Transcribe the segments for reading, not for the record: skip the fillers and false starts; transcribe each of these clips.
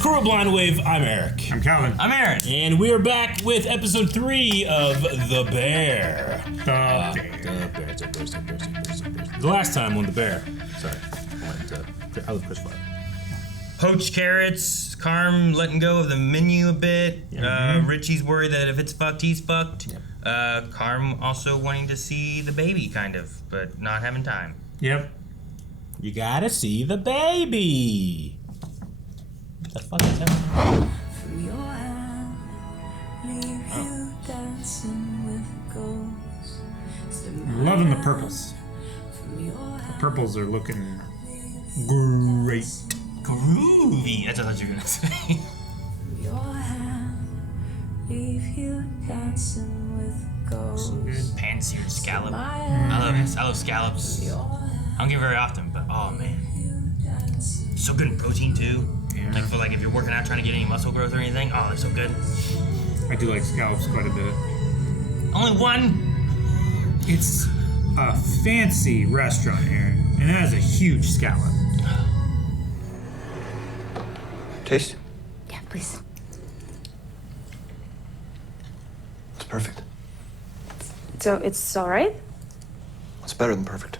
crew of Blind Wave. I'm Eric. I'm Calvin. I'm Aaron. And we are back with episode 3 of The Bear. The Bear. The last time on The Bear. Sorry. I love Chris Fire. Poached carrots, Carm letting go of the menu a bit. Richie's worried that if it's fucked, he's fucked. Yep. Carm also wanting to see the baby, kind of, but not having time. Yep. You gotta see the baby. What the fuck is happening? I'm loving the purples. The purples are looking great. Groovy. That's what I thought you were gonna say. So good. Pan-seared scallop. I love scallops. I don't get it very often, but oh man, so good in protein too. Yeah. Like for if you're working out trying to get any muscle growth or anything, oh, they're so good. I do like scallops quite a bit. Only one. It's a fancy restaurant, Aaron, and it has a huge scallop. Taste? Yeah, please. It's perfect. So it's all right? It's better than perfect.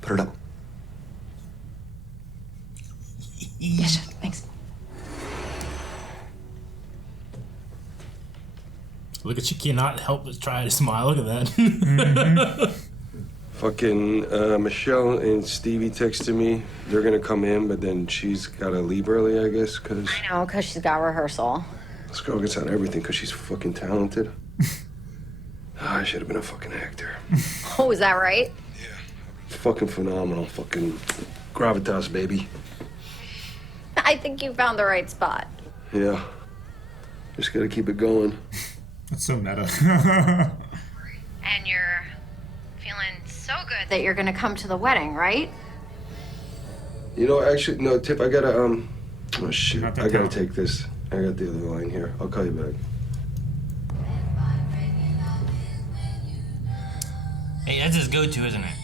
Put it up. Yeah, sure. Thanks. Look at you, cannot help but try to smile. Look at that. Fucking Michelle and Stevie texted me. They're gonna come in, but then she's gotta leave early, I guess, because I know, because she's got rehearsal. this girl gets on everything because she's fucking talented. I should have been a fucking actor. Oh, is that right? Fucking phenomenal. Fucking gravitas, baby. I think you found the right spot. Yeah. Just gotta keep it going. That's so meta. And you're feeling so good that you're gonna come to the wedding, right? You know, actually, no, Tip, I gotta, oh shit. Not that I gotta talented. take this. I got the other line here. I'll call you back. Hey, that's his go-to, isn't it?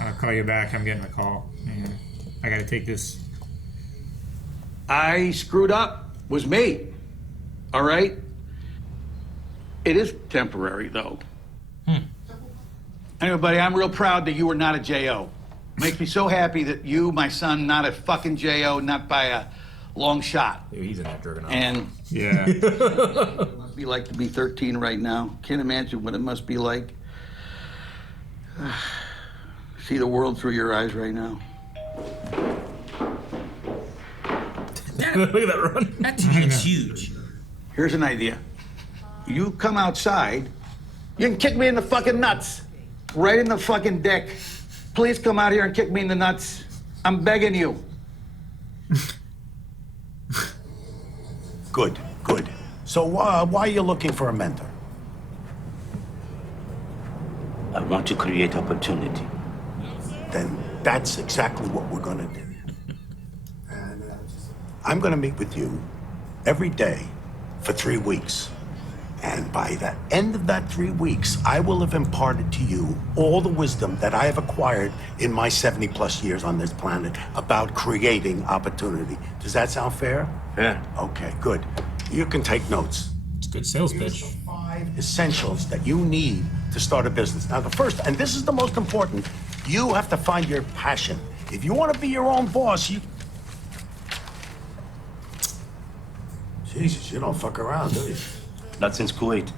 I'll call you back. I'm getting a call. Yeah. I gotta take this. I screwed up. Was me. All right? It is temporary, though. Anyway, buddy, I'm real proud that you were not a J.O. Makes me so happy that you, my son, not a fucking J.O., not by a long shot. Dude, he's in that jerking off. And Yeah. it must be like to be 13 right now. Can't imagine what it must be like. See the world through your eyes right now. Look at that run. That team's huge. Here's an idea. You come outside, you can kick me in the fucking nuts. Right in the fucking dick. Please come out here and kick me in the nuts. I'm begging you. Good, good. So why are you looking for a mentor? I want to create opportunity. Then that's exactly what we're gonna do. I'm gonna meet with you every day for 3 weeks. And by the end of that 3 weeks, I will have imparted to you all the wisdom that I have acquired in my 70 plus years on this planet about creating opportunity. Does that sound fair? Yeah. Okay, good. You can take notes. It's a good sales pitch. 5 essentials that you need to start a business. Now, the first, and this is the most important, you have to find your passion. If you want to be your own boss, you... Jesus, you don't fuck around, do you? Not since Kuwait.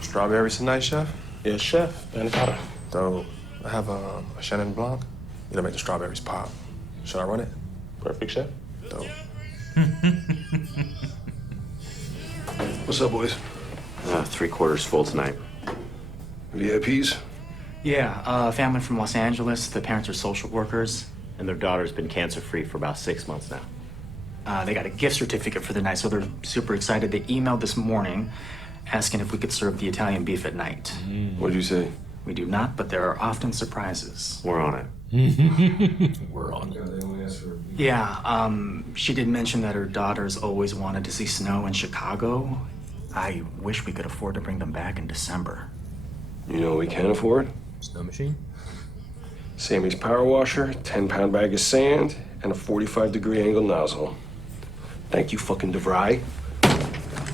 Strawberries tonight, chef? Yes, chef. And powder. So, I have a Chenin Blanc. You know, make the strawberries pop. Should I run it? Perfect, chef. Dope. What's up, boys? 3/4 full tonight. VIPs? Yeah, family from Los Angeles. The parents are social workers. And their daughter's been cancer-free for about 6 months now. They got a gift certificate for the night, so they're super excited. They emailed this morning asking if we could serve the Italian beef at night. What'd you say? We do not, but there are often surprises. We're on it. We're on it. Yeah, she did mention that her daughters always wanted to see snow in Chicago. I wish we could afford to bring them back in December. You know what we can afford? Snow machine? Sammy's power washer, 10-pound bag of sand, and a 45-degree angle nozzle. Thank you, fucking DeVry.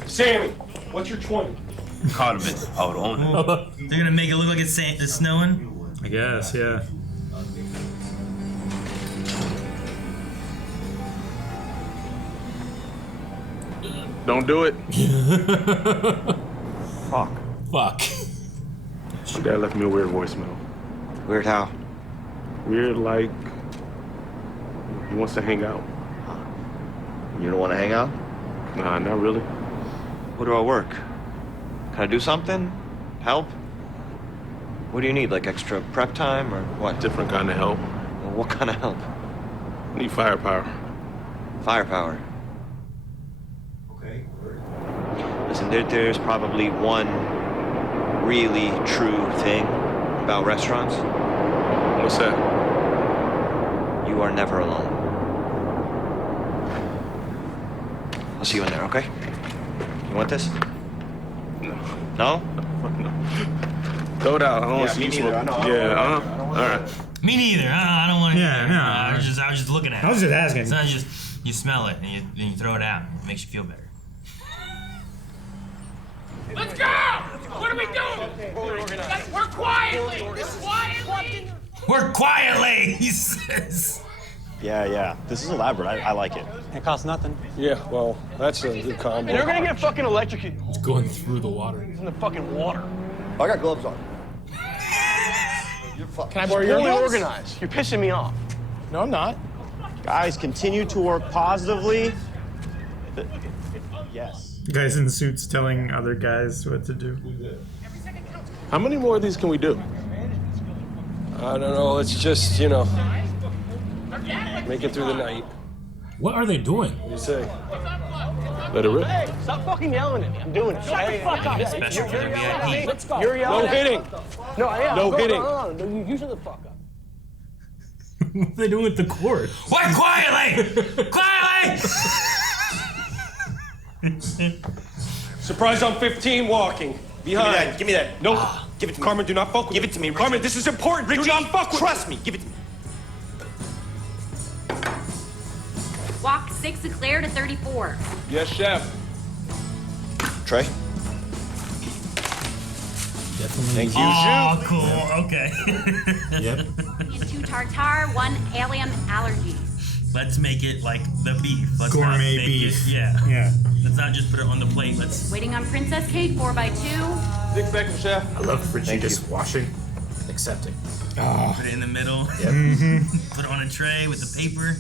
Sammy, what's your 20? Caught a bit. I would own it. They're gonna make it look like it's snowing? I guess, yeah. Don't do it. Fuck. Fuck. Your dad left me a weird voicemail. Weird how? Weird like he wants to hang out. You don't want to hang out? Nah, not really. What do I work? Can I do something? Help? What do you need, like extra prep time or what? Different kind of help. Well, what kind of help? I need firepower. Firepower. Okay. Listen, there's probably one really true thing about restaurants. What's that? You are never alone. I'll see you in there, okay? You want this? No. No? No. Throw it out. I don't want to see you smoke. Yeah, all right. Me neither. I don't want to. Yeah, no. I was just looking at it. I was just asking. Sometimes you smell it and you throw it out. It makes you feel better. Let's go! What are we doing? Work quietly! Quietly! Work quietly, he says. Yeah. This is elaborate. I like it. It costs nothing. Yeah, well, that's a good combo. They're gonna get fucking electrocuted. It's going through the water. In the fucking water. I got gloves on. Can I borrow your gloves? Organized. You're pissing me off. No, I'm not. Guys, continue to work positively. Yes. Guys in suits telling other guys what to do. How many more of these can we do? I don't know, let's just, make it through the night. What are they doing? What do you say? Let it rip. Hey, stop fucking yelling at me. I'm doing it. Shut the fuck up. Special for the VIP. Let's go. You're yelling No hitting. No, yeah. No hitting. No, you shut the fuck up. What are they doing with the cord? Work quietly! Quietly! Surprise on 15, walking. Behind. Give me that. No. Give it to me. Carmen, do not fuck with Give it to me, Richie. Carmen, this is important. Richie, do not fuck with trust me. Give it to me. Walk 6 of Claire to 34. Yes, chef. Trey? Definitely. Thank you. Oh, cool. Okay. Yep. 2 tartare, 1 alien allergy. Let's make it like the beef. Let's not Gourmet make beef. It, yeah. Yeah. Let's not just put it on the plate. Let's. Waiting on princess cake, 4x2. Big Beckham, chef. I love Richie just washing, accepting. Put it in the middle. Yep. Put it on a tray with the paper.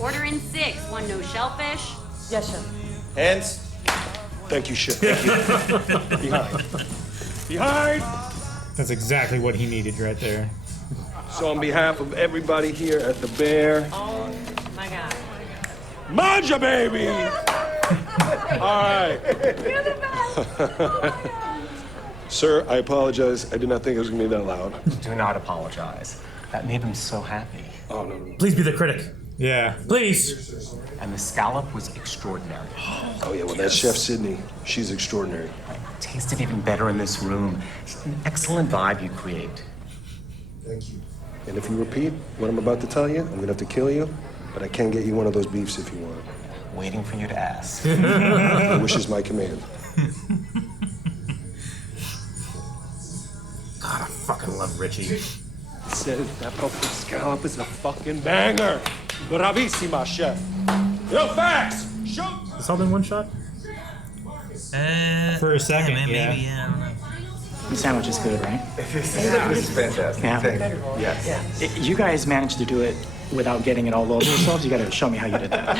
Order in 6, 1 no shellfish. Yes, sir. Hands. Thank you, chef. Thank you. Behind. Behind. That's exactly what he needed right there. So on behalf of everybody here at the Bear, Oh my god. Manja, baby! All right. You're the best. Sir, I apologize. I did not think it was going to be that loud. Do not apologize. That made them so happy. Oh, no. Please be the critic. Yeah. Please. And the scallop was extraordinary. Oh, yeah, well, that's Chef Sydney. She's extraordinary. Tasted even better in this room. It's an excellent vibe you create. Thank you. And if you repeat what I'm about to tell you, I'm going to have to kill you, but I can get you one of those beefs if you want it. Waiting for you to ask. Your wish is my command. God, I fucking love Richie. Says that pumpkin scallop is a fucking banger. Bravissima, chef. Yo, facts! Shoot! This all in one shot? For a second, man, yeah. maybe, yeah, I don't know. The sandwich is good, right? This is fantastic. Yeah. Thank you. Yes. You guys managed to do it without getting it all over yourselves. You got to show me how you did that.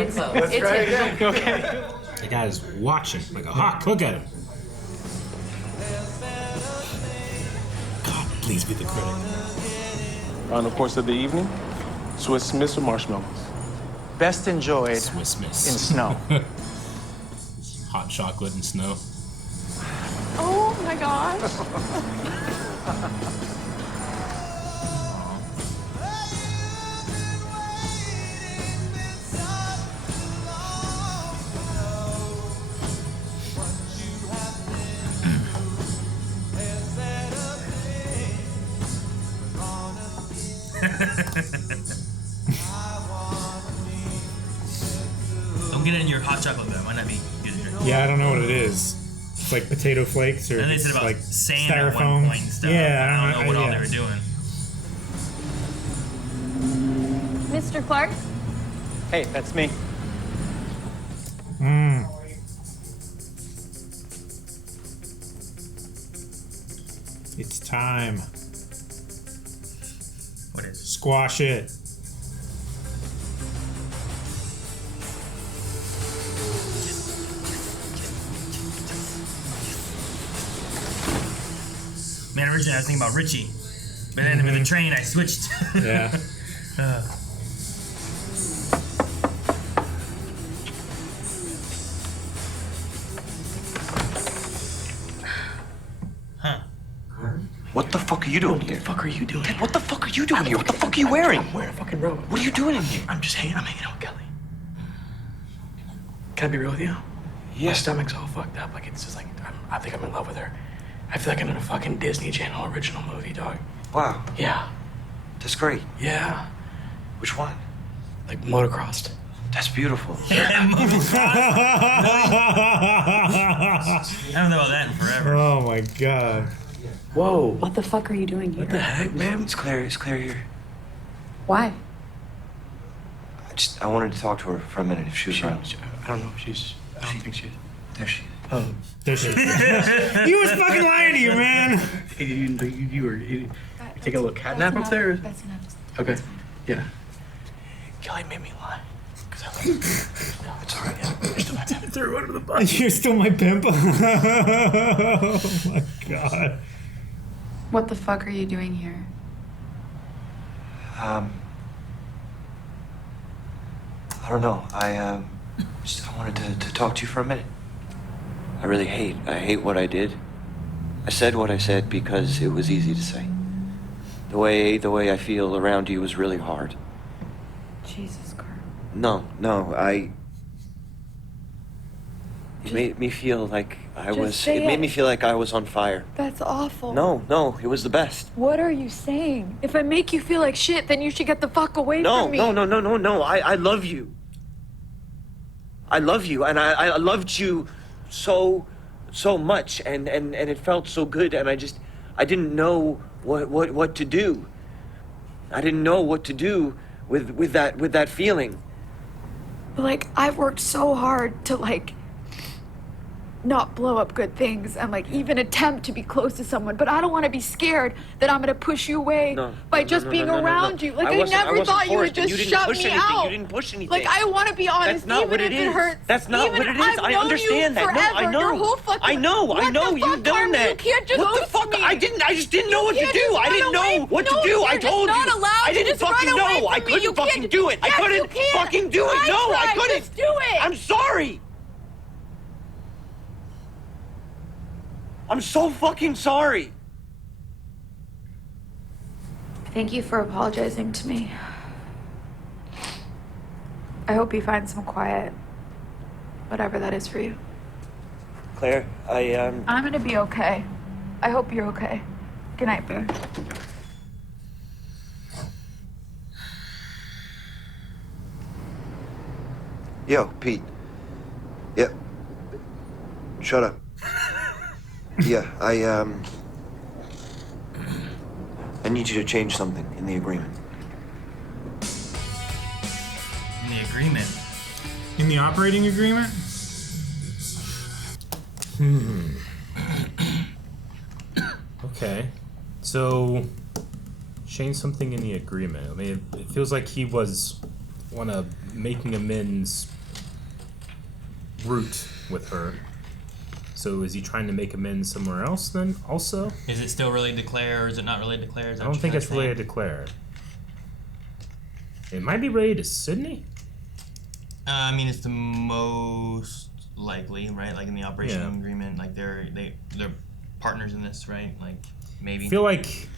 It's try it again. Okay. The guy's watching like a hawk. Look at him. God, please be the critic. On the course of the evening, Swiss Miss or marshmallows? Best enjoyed Swiss Miss. in snow. Hot chocolate and snow. Oh my gosh. Don't get it in your hot chocolate though. Might not be good to drink. Yeah, I don't know what it is. It's like potato flakes or And they said it's about like sand styrofoam. at one point and stuff. Yeah, I don't know what all yeah. they were doing. Mr. Clark? Hey, that's me. It's time. What is it? Squash it. Man, originally I was thinking about Richie, but then with the train I switched. Yeah. What the fuck are you doing here? What the fuck are you doing? What the fuck are you doing here? What the fuck are you wearing? I'm wearing a fucking robe. What are you doing in here? I'm hanging out with Kelly. Can I be real with you? Yeah. My stomach's all fucked up. Like, it's just like, I think I'm in love with her. I feel like I'm in a fucking Disney Channel original movie, dog. Wow. Yeah. That's great. Yeah. Which one? Like Motocrossed. That's beautiful. I don't know about that in forever. Oh my god. Whoa. What the fuck are you doing here? What the heck, man? It's Claire here. Why? I wanted to talk to her for a minute if she was around. I don't know if she's. I don't think she's. There she is. Oh. There she is. He was fucking lying to you, man. You were taking a little catnap up there? That's enough. Okay. Yeah. Kelly made me lie. Because I love her. No, it's alright. Yeah. You're still my pimp. Threw her under the bus. You're still my pimp. Oh my god. What the fuck are you doing here? I don't know. I wanted to talk to you for a minute. I hate what I did. I said what I said because it was easy to say. The way I feel around you was really hard. Jesus Christ. No, it made me feel like say it made it. me feel like I was on fire. That's awful. No, it was the best. What are you saying? If I make you feel like shit, then you should get the fuck away from me. No. I love you. I love you, and I loved you so much, and it felt so good, and I didn't know what to do. I didn't know what to do with that feeling. But like, I've worked so hard to like not blow up good things and like even attempt to be close to someone, but I don't want to be scared that I'm gonna push you away by just being around you. Like I never thought you would just shut me out. You didn't push anything. Like I want to be honest, That's not even what if it it is. hurts. That's not even what it is. I've I known understand you that. No, forever. I know. Your whole fucking, I know. What You've the done fuck, that. You can't just what the ghost fuck? me. I just didn't know what to do. I didn't know what to do. I told you. I didn't fucking know. I couldn't fucking do it. I couldn't fucking do it. No, I couldn't. Just do it. I'm sorry. I'm so fucking sorry. Thank you for apologizing to me. I hope you find some quiet, whatever that is for you. Claire, I'm gonna be okay. I hope you're okay. Good night, Bear. Yo, Pete. Yep. Shut up. Yeah, I need you to change something in the agreement. In the agreement? In the operating agreement? Okay. So, change something in the agreement. I mean, it feels like he was on a making amends route with her. So is he trying to make amends somewhere else then also? Is it still related to Claire or is it not related to Claire? Is that I what don't think you're it's trying to related to Claire. It might be related to Sydney? I mean, it's the most likely, right? Like in the operation Yeah. agreement, like they're partners in this, right? Like maybe. I feel like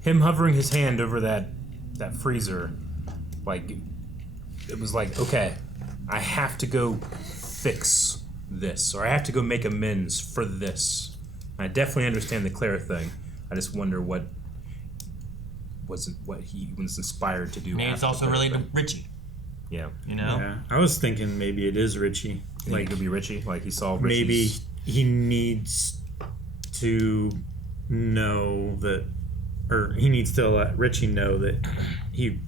him hovering his hand over that freezer, like it was like, okay, I have to go fix this, or I have to go make amends for this. I definitely understand the Claire thing. I just wonder what wasn't what he was inspired to do. Maybe it's also related to Richie. Yeah. You know? Yeah. I was thinking maybe it is Richie. Like, it could be Richie. Like, he saw Richie's... Maybe he needs to know that... Or he needs to let Richie know that he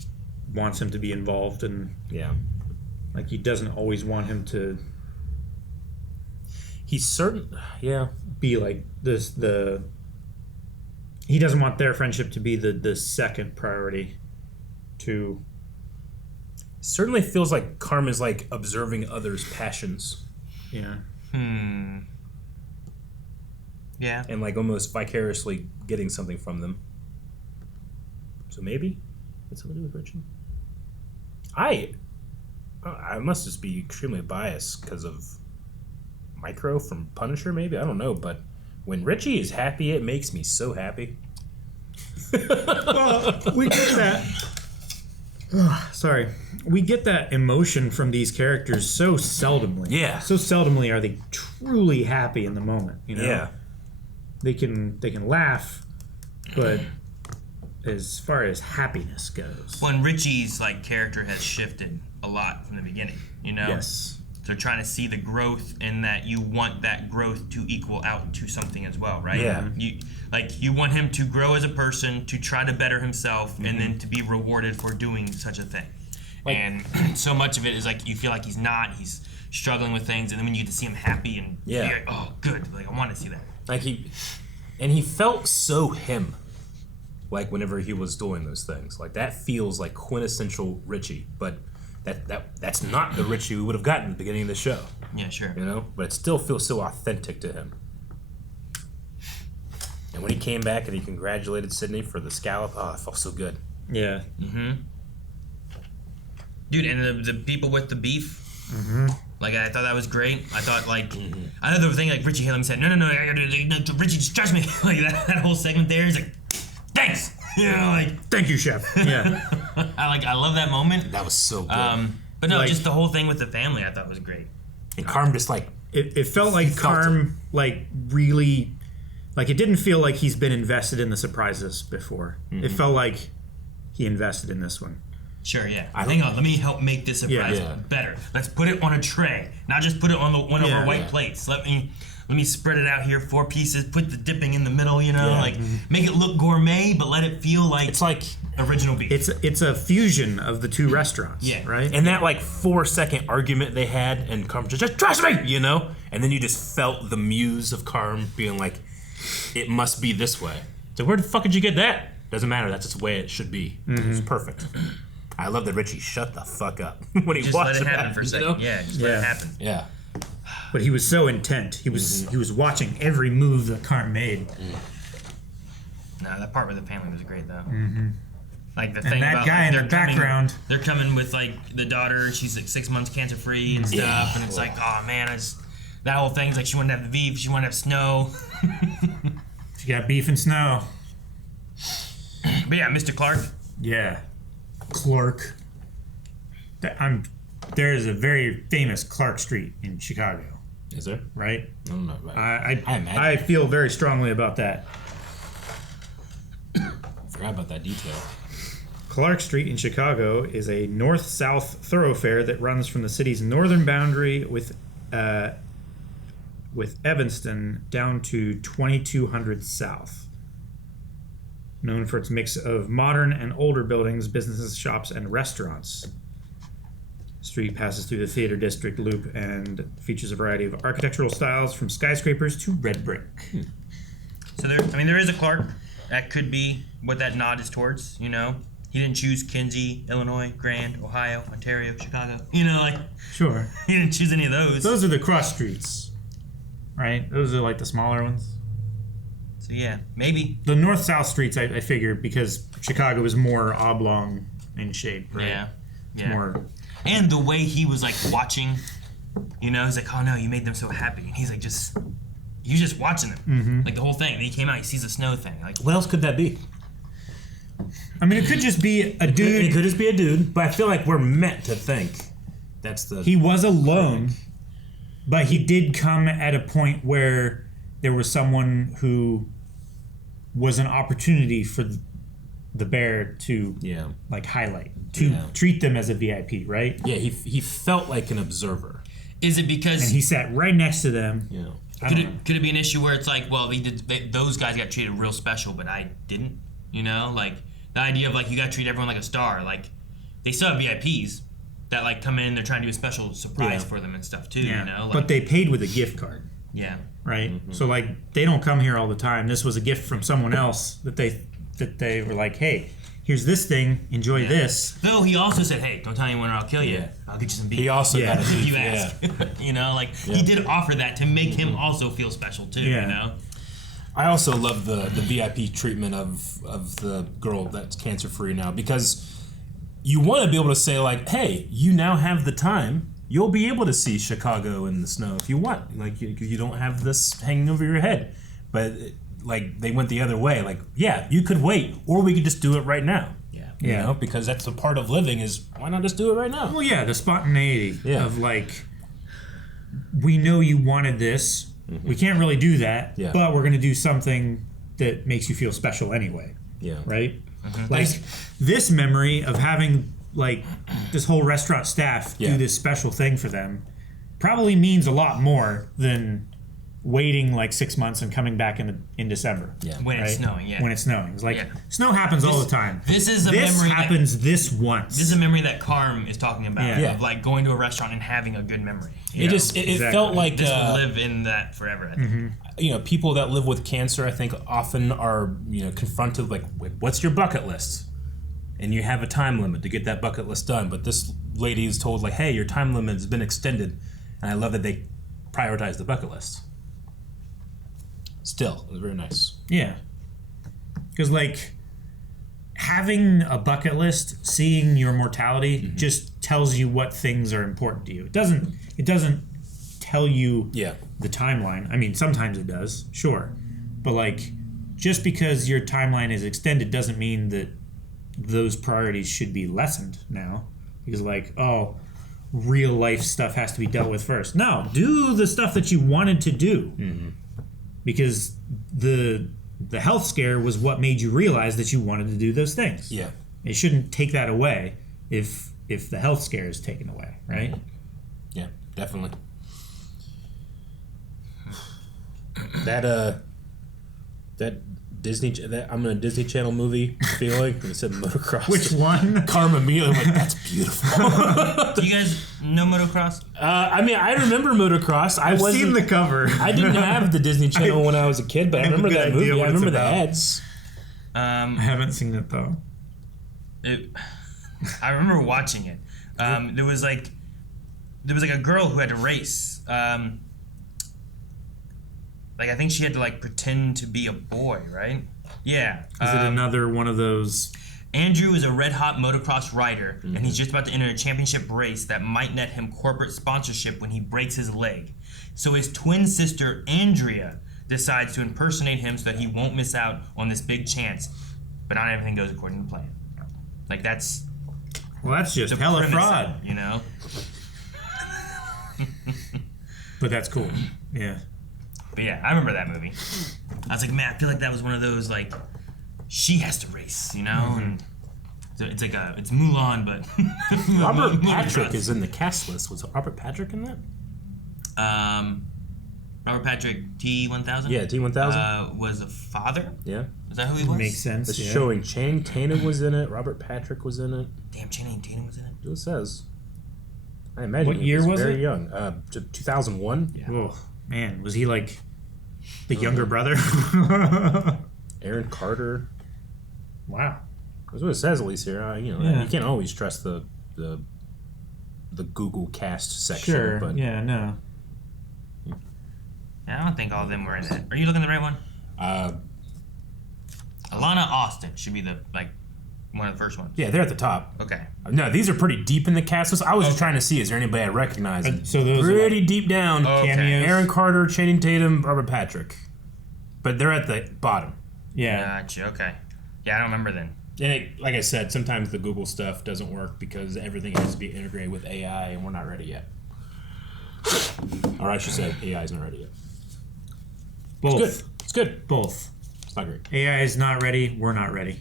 wants him to be involved, and... Yeah. Like, he doesn't always want him to... He's certain... Yeah. Be like this, he doesn't want their friendship to be the second priority to... Certainly feels like Carm is like observing others' passions. Yeah. Yeah. And like almost vicariously getting something from them. So maybe it's something to do with Richie. I must just be extremely biased because of Micro from Punisher, maybe? I don't know, but when Richie is happy, it makes me so happy. Well, we get that. Sorry. We get that emotion from these characters so seldomly. Yeah. So seldomly are they truly happy in the moment, you know? Yeah. They can laugh, but as far as happiness goes. When Richie's like character has shifted a lot from the beginning, you know? Yes. They're trying to see the growth in that you want that growth to equal out to something as well, right? Yeah. You want him to grow as a person, to try to better himself, and then to be rewarded for doing such a thing. And so much of it is like you feel like he's struggling with things, and then when you get to see him happy and you're like, oh, good, like I want to see that. Like he felt so him. Like whenever he was doing those things, like that feels like quintessential Richie, but that's not the Richie we would have gotten at the beginning of the show. Yeah, sure. You know, but it still feels so authentic to him. And when he came back and he congratulated Sydney for the scallop, oh, it felt so good. Yeah. Mm-hmm. Dude, and the people with the beef. Mm-hmm. Like, I thought that was great. I thought, like, I thought the thing, like, Richie Halem said, no, Richie, just trust me. Like, that whole segment there, he's like, thanks! You know, like... Thank you, chef. Yeah. I love that moment. That was so good. But no, like, just the whole thing with the family I thought was great. And Carm just, like... It felt like Carm, like, really... Like, it didn't feel like he's been invested in the surprises before. It felt like he invested in this one. Sure, yeah. Hang on, let me help make this surprise better. Let's put it on a tray, not just put it on one of our white plates. Let me spread it out here, 4 pieces, put the dipping in the middle, you know, like make it look gourmet, but let it feel like it's like original beef. It's a fusion of the two restaurants. Yeah. Right? And that like 4-second argument they had, and Carm just trust me, you know? And then you just felt the muse of Carm being like, it must be this way. So where the fuck did you get that? Doesn't matter, that's just the way it should be. It's perfect. I love that Richie shut the fuck up when he just watched let it happen for a second. You know? Yeah, just let it happen. Yeah. But he was so intent. He was watching every move that Carm made. No, that part with the family was great though. Like the And thing that about guy like, in the background. They're coming with like the daughter. She's like 6 months cancer free and stuff, and it's like, oh man, that whole thing's like she wanted to have the beef, she wanted to have snow. She got beef and snow. But yeah, Mr. Clark. Yeah. Clark. There is a very famous Clark Street in Chicago. Is there? Right? I don't know. I feel very strongly about that. Forgot about that detail. Clark Street in Chicago is a north-south thoroughfare that runs from the city's northern boundary with Evanston down to 2200 South. Known for its mix of modern and older buildings, businesses, shops, and restaurants. The street passes through the theater district loop and features a variety of architectural styles from skyscrapers to red brick. So there is a Clark. That could be what that nod is towards, you know? He didn't choose Kinsey, Illinois, Grand, Ohio, Ontario, Chicago. You know, like... Sure. He didn't choose any of those. Those are the cross streets, right? Those are like the smaller ones. So yeah, maybe. The north-south streets, I figure, because Chicago is more oblong in shape, right? Yeah. It's more... And the way he was like watching, you know, he's like, oh no, you made them so happy. And he's like, he was just watching them. Like the whole thing. And he came out, he sees the snow thing. Like, what else could that be? I mean, it could just be a dude. It could just be a dude, but I feel like we're meant to think that's the... He was alone, but he did come at a point where there was someone who was an opportunity for the bear to like highlight, to treat them as a VIP, right? Yeah, he felt like an observer. Is it because... And he sat right next to them. Yeah. Could it be an issue where it's like, well, those guys got treated real special, but I didn't? You know, like the idea of like you got to treat everyone like a star. Like they still have VIPs that like come in, they're trying to do a special surprise for them and stuff too. You know, like, but they paid with a gift card. Yeah. Right. So like they don't come here all the time. This was a gift from someone else that they were like, hey, here's this thing. Enjoy this. Though he also said, hey, don't tell anyone or I'll kill you. I'll get you some beef. He also got a if beef, you ask. You know, like he did offer that to make him also feel special too. You know. I also love the VIP treatment of the girl that's cancer free now, because you want to be able to say like, hey, you now have the time. You'll be able to see Chicago in the snow if you want. Like you don't have this hanging over your head. But like they went the other way. Like, yeah, you could wait, or we could just do it right now. You know, because that's a part of living is why not just do it right now? Well, yeah, the spontaneity of like, we know you wanted this. We can't really do that, but we're going to do something that makes you feel special anyway. Yeah. Right? Like this memory of having like this whole restaurant staff do this special thing for them probably means a lot more than waiting like 6 months and coming back in December. Yeah. When it's snowing, When it's snowing. It's like snow happens all the time. This is a this memory happens this once. This is a memory that Carm is talking about. Of like going to a restaurant and having a good memory. It just it felt like just live in that forever. I think. You know, people that live with cancer, I think, often are confronted like, what's your bucket list? And you have a time limit to get that bucket list done. But this lady is told like, hey, your time limit has been extended, and I love that they prioritize the bucket list. Still, it was very nice. Yeah. Because, like, having a bucket list, seeing your mortality, just tells you what things are important to you. It doesn't tell you the timeline. I mean, sometimes it does, sure. But, like, just because your timeline is extended doesn't mean that those priorities should be lessened now. Because, like, oh, real life stuff has to be dealt with first. No, do the stuff that you wanted to do. Because the health scare was what made you realize that you wanted to do those things. Yeah. It shouldn't take that away if the health scare is taken away, right? Yeah, definitely. That I'm in a Disney Channel movie feeling. It said Motocrossed. Which one? Carmie immediately went, that's beautiful. Do you guys know Motocrossed? I mean, I remember Motocrossed. I've seen the cover. I didn't have the Disney Channel when I was a kid, but I remember that movie. I remember the ads. I haven't seen it though. I remember watching it. There was like a girl who had to race. Like I think she had to like pretend to be a boy, right? Yeah. Is it another one of those? Andrew is a red-hot motocross rider, and he's just about to enter a championship race that might net him corporate sponsorship when he breaks his leg. So his twin sister, Andrea, decides to impersonate him so that he won't miss out on this big chance. But not everything goes according to plan. Like that's... Well, that's just hella fraud. You know? But that's cool. Yeah. But yeah, I remember that movie. I was like, man, I feel like that was one of those, like, she has to race, you know? And so it's like it's Mulan, but... Robert Patrick is in the cast list. Was Robert Patrick in that? Robert Patrick, T-1000? Yeah, T-1000. Was a father? Yeah. Is that who he was? Makes sense, It's showing Channing Tatum was in it. Robert Patrick was in it. Damn, Channing Tatum was in it? It says. I imagine What year was very it? young. 2001. Yeah. Oh, man, was he like the younger brother? Aaron Carter. Wow. That's what it says at least here. You can't always trust the Google cast section. Sure. But Yeah. No. Yeah, I don't think all of them were in it. Are you looking at the right one? Alana Austin should be one of the first ones. Yeah, they're at the top. Okay. No, these are pretty deep in the cast list. I was just trying to see, is there anybody I recognize? So those pretty deep down. cameos. Aaron Carter, Channing Tatum, Robert Patrick. But they're at the bottom. Yeah. Gotcha, okay. Yeah, I don't remember then. And like I said, sometimes the Google stuff doesn't work because everything has to be integrated with AI, and we're not ready yet. Or I should say, AI is not ready yet. Both. It's good. Both. It's not great. AI is not ready. We're not ready.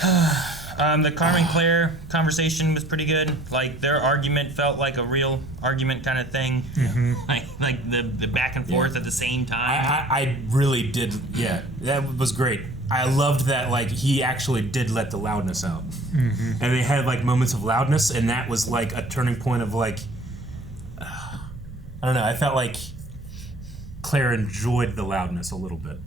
The Carmie Claire conversation was pretty good. Like, their argument felt like a real argument kind of thing. Like the back and forth at the same time. I really did. Yeah, that was great. I loved that. Like, he actually did let the loudness out, and they had like moments of loudness, and that was like a turning point of like, I don't know. I felt like Claire enjoyed the loudness a little bit.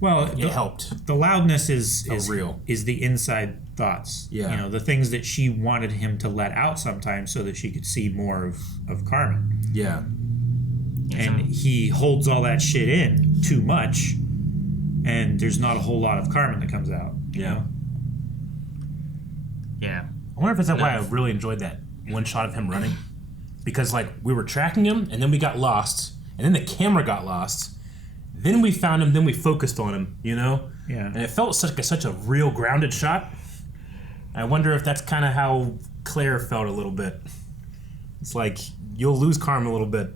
Well, it helped. The loudness is real. Is the inside thoughts. Yeah. You know, the things that she wanted him to let out sometimes so that she could see more of Carmen. Yeah. And he holds all that shit in too much, and there's not a whole lot of Carmen that comes out. You know? Yeah. I wonder if that's why I really enjoyed that one shot of him running. Because, like, we were tracking him, and then we got lost, and then the camera got lost. Then we found him, then we focused on him, you know? Yeah. And it felt such a real grounded shot. I wonder if that's kind of how Claire felt a little bit. It's like, you'll lose Carmen a little bit,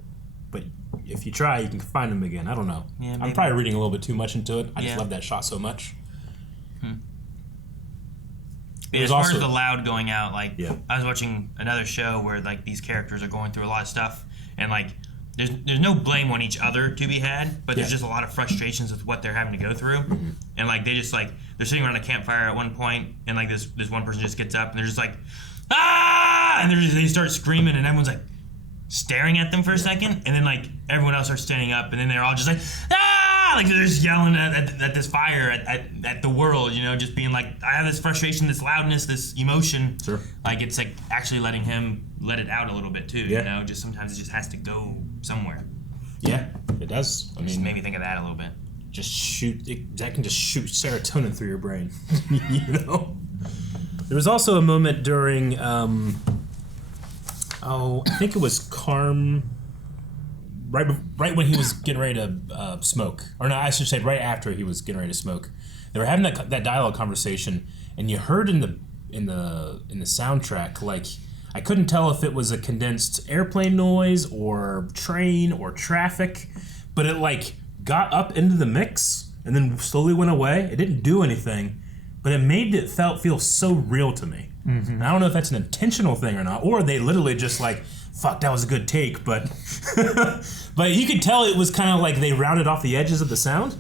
but if you try, you can find him again. I don't know. Yeah, I'm probably reading a little bit too much into it. I just Yeah. love that shot so much. As far as the loud going out, like, I was watching another show where, like, these characters are going through a lot of stuff, and, like, there's no blame on each other to be had, but there's just a lot of frustrations with what they're having to go through. And, like, they just, like, they're sitting around a campfire at one point, and, like, this one person just gets up, and they're just like, ah! And they start screaming, and everyone's, like, staring at them for a second, and then, like, everyone else starts standing up, and then they're all just like, ah! Like, they're just yelling at this fire, at the world, you know, just being like, I have this frustration, this loudness, this emotion. Sure. Like, it's, like, actually letting him let it out a little bit, too, Yeah. you know? Just sometimes it just has to go somewhere. Yeah, it does. I mean, just made me think of that a little bit. Just shoot. That can just shoot serotonin through your brain. You know. There was also a moment during, I think it was right when he was getting ready to smoke, or no, I should say right after he was getting ready to smoke. They were having that dialogue conversation, and you heard in the soundtrack, like, I couldn't tell if it was a condensed airplane noise or train or traffic, but it like got up into the mix and then slowly went away. It didn't do anything, but it made it feel so real to me. And I don't know if that's an intentional thing or not, or they literally just like, fuck, that was a good take, but but you could tell it was kind of like they rounded off the edges of the sound,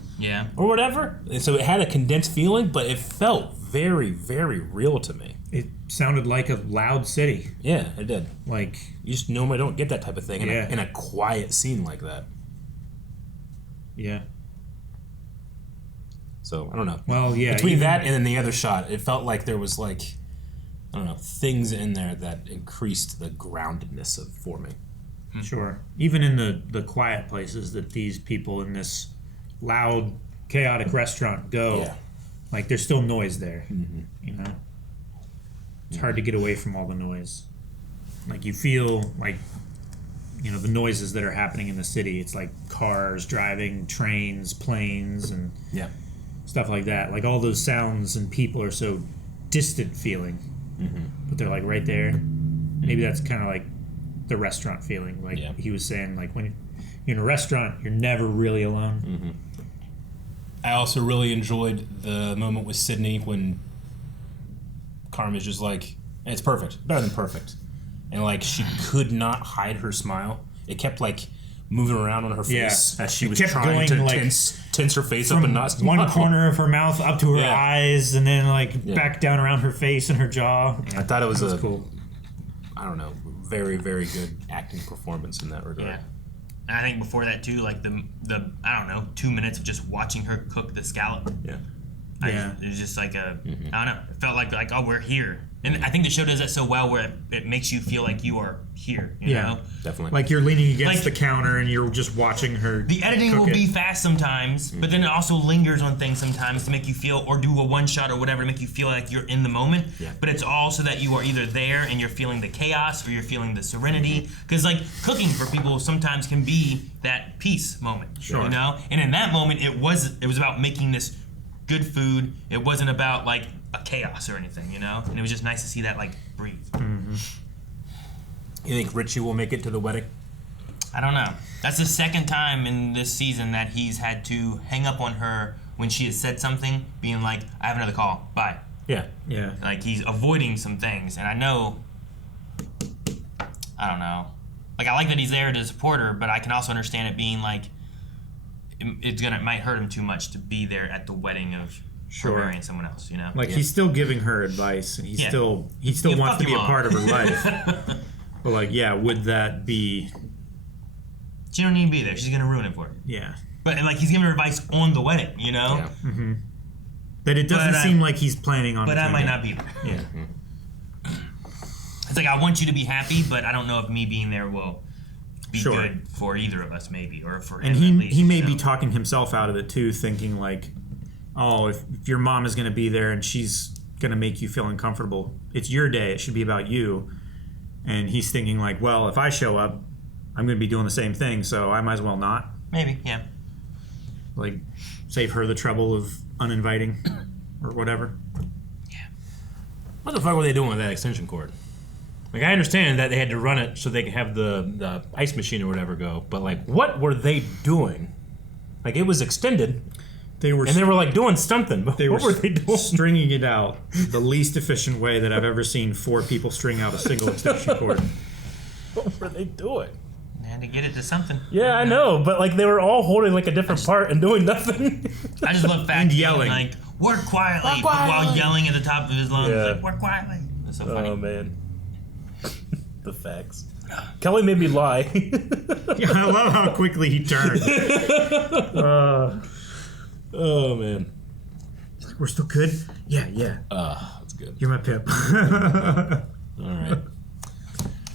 or whatever. And so it had a condensed feeling, but it felt very, very real to me. It sounded like a loud city. Yeah, it did. Like, you just normally don't get that type of thing in a quiet scene like that. Yeah. So I don't know. Well, yeah. Between that and then the other shot, it felt like there was like, I don't know, things in there that increased the groundedness of forming. Sure. Even in the quiet places that these people in this loud, chaotic restaurant go, like, there's still noise there. You know? It's hard to get away from all the noise. Like, you feel like, you know, the noises that are happening in the city. It's like cars driving, trains, planes, and stuff like that. Like, all those sounds and people are so distant feeling. But they're like right there. Maybe that's kind of like the restaurant feeling. Like he was saying, like, when you're in a restaurant, you're never really alone. I also really enjoyed the moment with Sydney when Carmen's just like, it's perfect, better than perfect. And like, she could not hide her smile. It kept like moving around on her face as she was trying to like, tense her face up and not smile. One corner of her mouth up to her eyes, and then like back down around her face and her jaw. I thought it was cool. I don't know, very, very good acting performance in that regard. Yeah. And I think before that too, like the I don't know, 2 minutes of just watching her cook the scallop. It was just like a, I don't know, it felt like oh, we're here. And I think the show does that so well where it makes you feel like you are here, you know? Definitely. Like you're leaning against the counter and you're just watching her. The editing will be fast sometimes, but then it also lingers on things sometimes to make you feel, or do a one shot or whatever to make you feel like you're in the moment. But it's all so that you are either there and you're feeling the chaos or you're feeling the serenity. Because like cooking for people sometimes can be that peace moment, you know? And in that moment, it was about making this good food. It wasn't about like a chaos or anything, you know? And it was just nice to see that like breathe. You think Richie will make it to the wedding? I don't know. That's the second time in this season that he's had to hang up on her when she has said something, being like, I have another call, bye. Yeah. Yeah. Like he's avoiding some things, and I know. I don't know. Like I like that he's there to support her, but I can also understand it being like it might hurt him too much to be there at the wedding of her marrying someone else. You know. Like he's still giving her advice, and he still wants to be a part of her life. But like, yeah, would that be? She don't need to be there. She's gonna ruin it for her. Yeah. But like he's giving her advice on the wedding, you know. Yeah. Mm-hmm. That it doesn't seem like he's planning on. But I might not be there. Yeah. It's like I want you to be happy, but I don't know if me being there will be Sure. good for either of us, maybe, or for him And at least. he may be talking himself out of it too, thinking like, oh, if your mom is going to be there and she's going to make you feel uncomfortable, it's your day. It should be about you. And he's thinking like, well, if I show up, I'm going to be doing the same thing, so I might as well not. Maybe, yeah. Like, save her the trouble of uninviting or whatever. What the fuck were they doing with that extension cord? Like, I understand that they had to run it so they could have the ice machine or whatever go, but like, what were they doing? Like, it was extended. They were like doing something. But what were they doing? Stringing it out the least efficient way that I've ever seen 4 people string out a single extension cord. What were they doing? They had to get it to something. Yeah, I know, but like they were all holding like a different part and doing nothing. I just love fact yelling, like work quietly, while yelling at the top of his lungs, like work quietly. That's so funny. Oh man, the facts. Kelly made me lie. Yeah, I love how quickly he turned. Oh man, we're still good. Yeah. That's good. You're my pip. All right.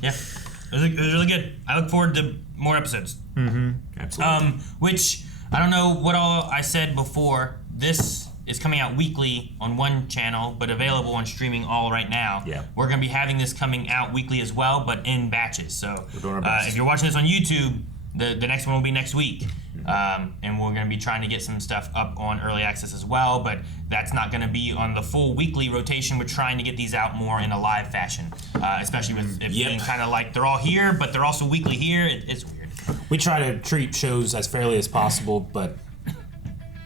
Yeah, it was really good. I look forward to more episodes. Mm-hmm. Absolutely. Which I don't know what all I said before. This is coming out weekly on one channel, but available on streaming all right now. Yeah. We're gonna be having this coming out weekly as well, but in batches. So We're doing our batches. if you're watching this on YouTube, the next one will be next week. And we're going to be trying to get some stuff up on early access as well, but that's not going to be on the full weekly rotation. We're trying to get these out more in a live fashion, especially with it being kind of like they're all here, but they're also weekly here. It's weird. We try to treat shows as fairly as possible, but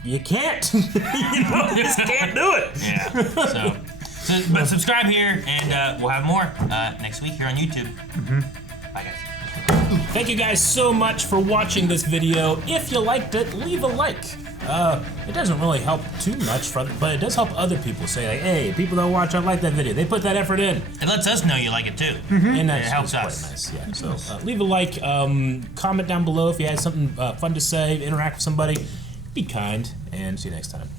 you can't. You just can't do it. Yeah. But subscribe here, and we'll have more next week here on YouTube. Bye, guys. Thank you guys so much for watching this video. If you liked it, leave a like. It doesn't really help too much, but it does help other people say, like, hey, people that watch, I like that video. They put that effort in. It lets us know you like it too. And that it helps quite us. nice. Yeah. So leave a like, comment down below if you had something fun to say, interact with somebody. Be kind, and see you next time.